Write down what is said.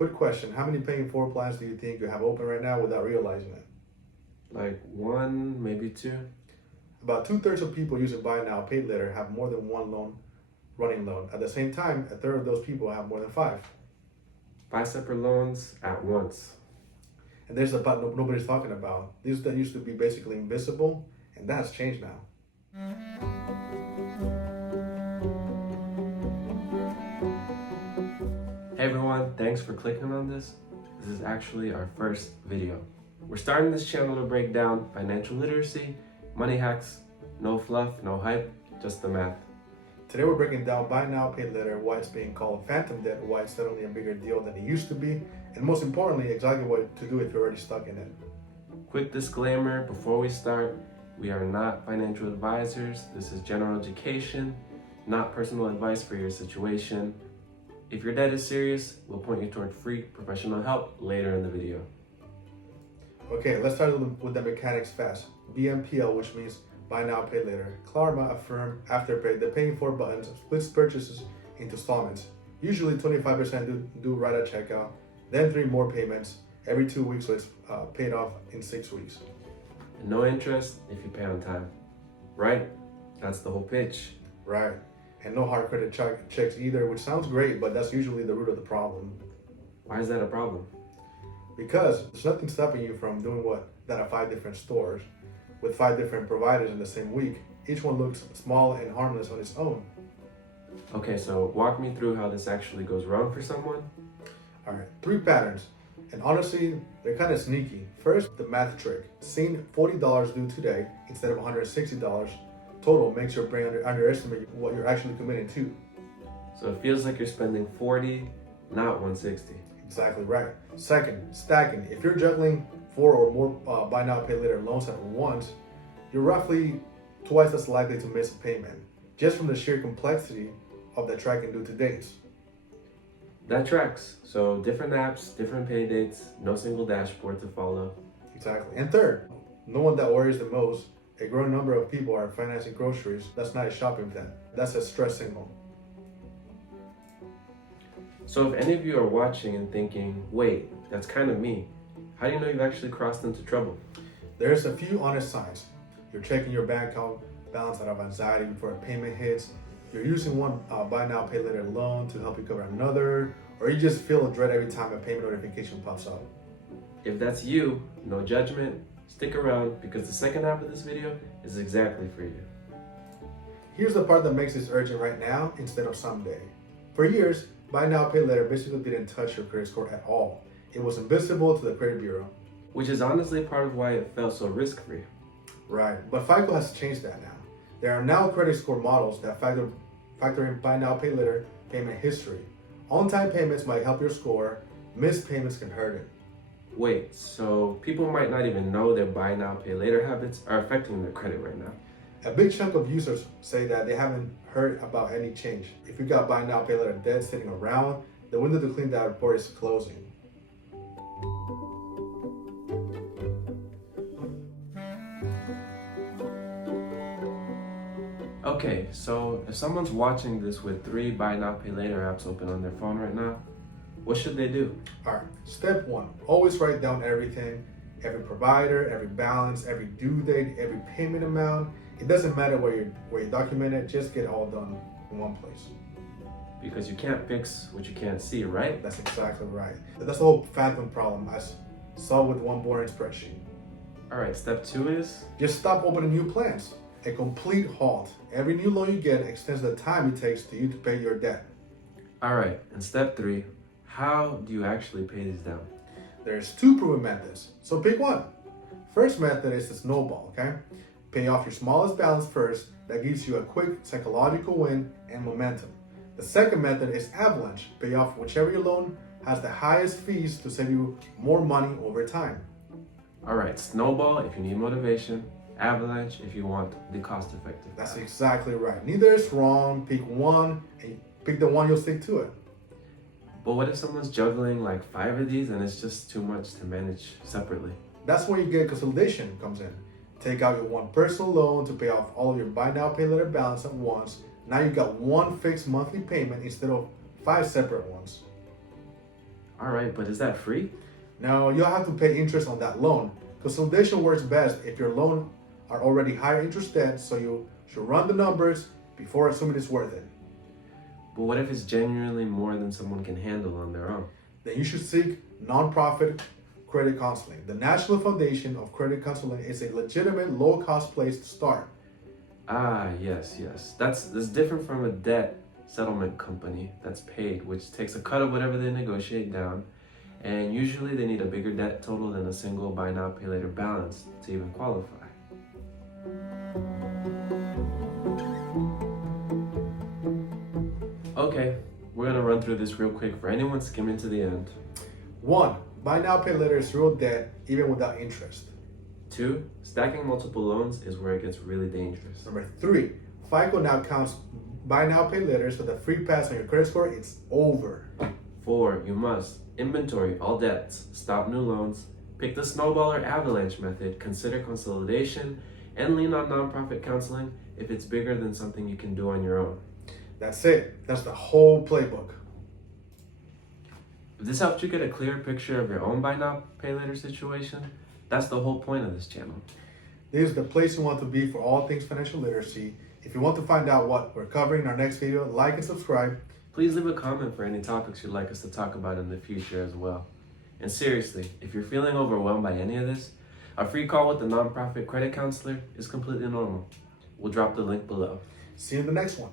Quick question, how many paying for plans do you think you have open right now without realizing it? Like one, maybe two. About two-thirds of people using buy now, pay later have more than one running loan. At the same time, a third of those people have more than five. 5 separate loans at once. And there's the part nobody's talking about. These that used to be basically invisible, and that's changed now. Hey everyone, thanks for clicking on this. This is actually our first video. We're starting this channel to break down financial literacy, money hacks, no fluff, no hype, just the math. Today we're breaking down buy now, pay later, why it's being called phantom debt, why it's suddenly a bigger deal than it used to be, and most importantly, exactly what to do if you're already stuck in it. Quick disclaimer before we start, we are not financial advisors. This is general education, not personal advice for your situation. If your debt is serious, we'll point you toward free professional help later in the video. Okay, let's start with the mechanics fast. BNPL, which means buy now, pay later. Klarma, Affirm, Afterpay, the paying for buttons splits purchases into installments. Usually 25% due right at checkout, then 3 more payments every 2 weeks, so it's paid off in 6 weeks. And no interest if you pay on time. Right? That's the whole pitch. Right. And no hard credit checks either, which sounds great, but that's usually the root of the problem. Why is that a problem? Because there's nothing stopping you from doing that at 5 different stores with 5 different providers in the same week. Each one looks small and harmless on its own. Okay, so walk me through how this actually goes wrong for someone. All right, 3 patterns. And honestly, they're kind of sneaky. First, the math trick. Seeing $40 due today instead of $160 total makes your brain underestimate what you're actually committing to. So it feels like you're spending 40, not 160. Exactly right. Second, stacking. If you're juggling 4 or more buy now, pay later loans at once, you're roughly twice as likely to miss a payment, just from the sheer complexity of the tracking due to dates. That tracks. So different apps, different pay dates, no single dashboard to follow. Exactly. And third, no one that worries the most, a growing number of people are financing groceries. That's not a shopping plan. That's a stress signal. So if any of you are watching and thinking, wait, that's kind of me, how do you know you've actually crossed into trouble? There's a few honest signs. You're checking your bank account balance out of anxiety before a payment hits. You're using one buy now, pay later loan to help you cover another, or you just feel a dread every time a payment notification pops up. If that's you, no judgment, stick around because the second half of this video is exactly for you. Here's the part that makes this urgent right now instead of someday. For years, buy now, pay later basically didn't touch your credit score at all. It was invisible to the credit bureau. Which is honestly part of why it felt so risk-free. Right, but FICO has changed that now. There are now credit score models that factor in buy now, pay later payment history. On-time payments might help your score. Missed payments can hurt it. Wait, so people might not even know their buy now, pay later habits are affecting their credit right now. A big chunk of users say that they haven't heard about any change. If you got buy now, pay later debt sitting around, the window to clean that report is closing. Okay, so if someone's watching this with 3 buy now, pay later apps open on their phone right now, what should they do? All right, step 1, always write down everything, every provider, every balance, every due date, every payment amount. It doesn't matter where you document it, just get it all done in one place. Because you can't fix what you can't see, right? That's exactly right. That's the whole phantom problem I saw with one boring spreadsheet. All right, step 2 is? Just stop opening new plans. A complete halt. Every new loan you get extends the time it takes to you to pay your debt. All right, and step 3, how do you actually pay these down? There's 2 proven methods, so pick one. First method is the snowball, okay? Pay off your smallest balance first. That gives you a quick psychological win and momentum. The second method is avalanche. Pay off whichever your loan has the highest fees to save you more money over time. All right, snowball if you need motivation, avalanche if you want the cost-effective. That's exactly right. Neither is wrong. Pick one and pick the one you'll stick to it. But what if someone's juggling like 5 of these and it's just too much to manage separately? That's where you get consolidation comes in. Take out your one personal loan to pay off all of your buy now, pay later balance at once. Now you got one fixed monthly payment instead of 5 separate ones. All right, but is that free? Now, you'll have to pay interest on that loan. Consolidation works best if your loan are already higher interest debt, so you should run the numbers before assuming it's worth it. But what if it's genuinely more than someone can handle on their own? Then you should seek nonprofit credit counseling. The National Foundation of Credit Counseling is a legitimate, low-cost place to start. Ah, yes. That's different from a debt settlement company that's paid, which takes a cut of whatever they negotiate down, and usually they need a bigger debt total than a single buy now, pay later balance to even qualify. Okay, we're gonna run through this real quick for anyone skimming to the end. 1. Buy now, pay later is real debt, even without interest. 2, stacking multiple loans is where it gets really dangerous. Number 3. FICO now counts buy now, pay later, so the free pass on your credit score, it's over. 4, you must inventory all debts, stop new loans, pick the snowball or avalanche method, consider consolidation, and lean on nonprofit counseling if it's bigger than something you can do on your own. That's it. That's the whole playbook. If this helped you get a clearer picture of your own buy now, pay later situation, that's the whole point of this channel. This is the place you want to be for all things financial literacy. If you want to find out what we're covering in our next video, like and subscribe. Please leave a comment for any topics you'd like us to talk about in the future as well. And seriously, if you're feeling overwhelmed by any of this, a free call with a nonprofit credit counselor is completely normal. We'll drop the link below. See you in the next one.